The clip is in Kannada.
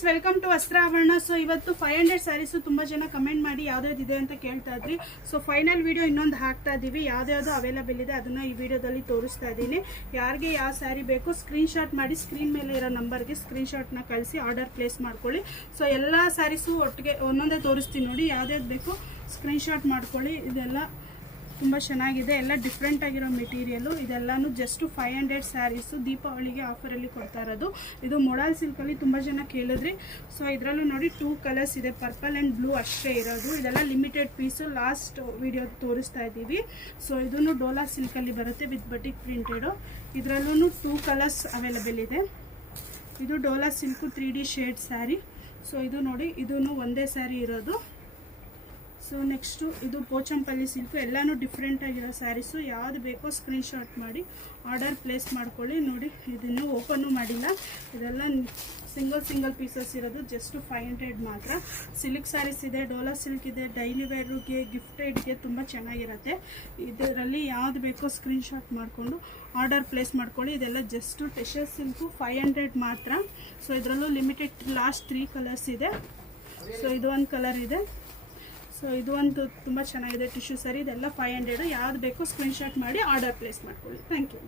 Friends, welcome to Vastrabharana. So ಇವತ್ತು 500 ಸ್ಯಾರೀಸು ತುಂಬ ಜನ ಕಮೆಂಟ್ ಮಾಡಿ ಯಾವ್ದಾವ್ದಿದೆ ಅಂತ ಕೇಳ್ತಾ ಇದ್ರಿ. ಸೊ ಫೈನಲ್ ವಿಡಿಯೋ ಇನ್ನೊಂದು ಹಾಕ್ತಾ ಇದ್ದೀವಿ. ಯಾವ್ದು ಅವೈಲಬಲ್ ಇದೆ ಅದನ್ನು ಈ ವಿಡಿಯೋದಲ್ಲಿ ತೋರಿಸ್ತಾ ಇದ್ದೀನಿ. ಯಾರಿಗೆ ಯಾವ ಸ್ಯಾರಿ ಬೇಕು ಸ್ಕ್ರೀನ್ಶಾಟ್ ಮಾಡಿ ಸ್ಕ್ರೀನ್ ಮೇಲೆ ಇರೋ ನಂಬರ್ಗೆ ಸ್ಕ್ರೀನ್ಶಾಟ್ನ ಕಳಿಸಿ ಆರ್ಡರ್ ಪ್ಲೇಸ್ ಮಾಡ್ಕೊಳ್ಳಿ. ಸೊ ಎಲ್ಲ ಸ್ಯಾರೀಸು ಒಟ್ಟಿಗೆ ಒಂದೊಂದೇ ತೋರಿಸ್ತೀನಿ ನೋಡಿ. ಯಾವ್ದು ಬೇಕು ಸ್ಕ್ರೀನ್ಶಾಟ್ ಮಾಡ್ಕೊಳ್ಳಿ. ಇದೆಲ್ಲ ತುಂಬ ಚೆನ್ನಾಗಿದೆ, ಎಲ್ಲ ಡಿಫ್ರೆಂಟ್ ಆಗಿರೋ ಮೆಟೀರಿಯಲು. ಇದೆಲ್ಲನೂ ಜಸ್ಟ್ 500 ಸ್ಯಾರೀಸು ದೀಪಾವಳಿಗೆ ಆಫರಲ್ಲಿ ಕೊಡ್ತಾ ಇರೋದು. ಇದು ಮೊಡಲ್ ಸಿಲ್ಕಲ್ಲಿ ತುಂಬ ಜನ ಕೇಳಿದ್ರಿ. ಸೊ ಇದರಲ್ಲೂ ನೋಡಿ 2 ಕಲರ್ಸ್ ಇದೆ, ಪರ್ಪಲ್ ಆ್ಯಂಡ್ ಬ್ಲೂ ಅಷ್ಟೇ ಇರೋದು. ಇದೆಲ್ಲ ಲಿಮಿಟೆಡ್ ಪೀಸು, ಲಾಸ್ಟ್ ವಿಡಿಯೋ ತೋರಿಸ್ತಾ ಇದ್ದೀವಿ. ಸೊ ಇದನ್ನು ಡೋಲಾ ಸಿಲ್ಕಲ್ಲಿ ಬರುತ್ತೆ ವಿತ್ ಬಟಿಕ್ ಪ್ರಿಂಟೆಡು. ಇದರಲ್ಲೂ 2 ಕಲರ್ಸ್ ಅವೈಲಬಲ್ ಇದೆ. ಇದು Dhola silk 3D shade sari. So ಇದು ನೋಡಿ, ಇದೂ ಒಂದೇ ಸ್ಯಾರಿ ಇರೋದು. ಸೊ ನೆಕ್ಸ್ಟು ಇದು ಪೋಚಂಪಲ್ಲಿ ಸಿಲ್ಕು. ಎಲ್ಲನೂ ಡಿಫ್ರೆಂಟ್ ಆಗಿರೋ ಸ್ಯಾರೀಸು. ಯಾವುದು ಬೇಕೋ ಸ್ಕ್ರೀನ್ಶಾಟ್ ಮಾಡಿ ಆರ್ಡರ್ ಪ್ಲೇಸ್ ಮಾಡ್ಕೊಳ್ಳಿ. ನೋಡಿ, ಇದನ್ನು ಓಪನ್ನು ಮಾಡಿಲ್ಲ, ಇದೆಲ್ಲ ಸಿಂಗಲ್ ಪೀಸಸ್ ಇರೋದು. ಜಸ್ಟ್ 500 ಮಾತ್ರ. ಸಿಲ್ಕ್ ಸ್ಯಾರೀಸ್ ಇದೆ, ಡೋಲಾ ಸಿಲ್ಕ್ ಇದೆ, ಡೈಲಿ ವೇರ್ಗೆ, ಗಿಫ್ಟೆಡ್ಗೆ ತುಂಬ ಚೆನ್ನಾಗಿರುತ್ತೆ. ಇದರಲ್ಲಿ ಯಾವುದು ಬೇಕೋ ಸ್ಕ್ರೀನ್ಶಾಟ್ ಮಾಡಿಕೊಂಡು ಆರ್ಡರ್ ಪ್ಲೇಸ್ ಮಾಡ್ಕೊಳ್ಳಿ. ಇದೆಲ್ಲ ಜಸ್ಟ್ ಟೆಷರ್ ಸಿಲ್ಕು 500 ಮಾತ್ರ. ಸೊ ಇದರಲ್ಲೂ ಲಿಮಿಟೆಡ್ ಲಾಸ್ಟ್ 3 ಕಲರ್ಸ್ ಇದೆ. ಸೊ ಇದು ಒಂದು ಕಲರ್ ಇದೆ. ಸೊ ಇದು ಒಂದು ತುಂಬ ಚೆನ್ನಾಗಿದೆ ಟಿಶ್ಯೂ ಸ್ಯಾರಿ. ಇದೆಲ್ಲ 500. ಯಾವ್ದು ಬೇಕೋ ಸ್ಕ್ರೀನ್ಶಾಟ್ ಮಾಡಿ ಆರ್ಡರ್ ಪ್ಲೇಸ್ ಮಾಡ್ಕೊಳ್ಳಿ. Thank you.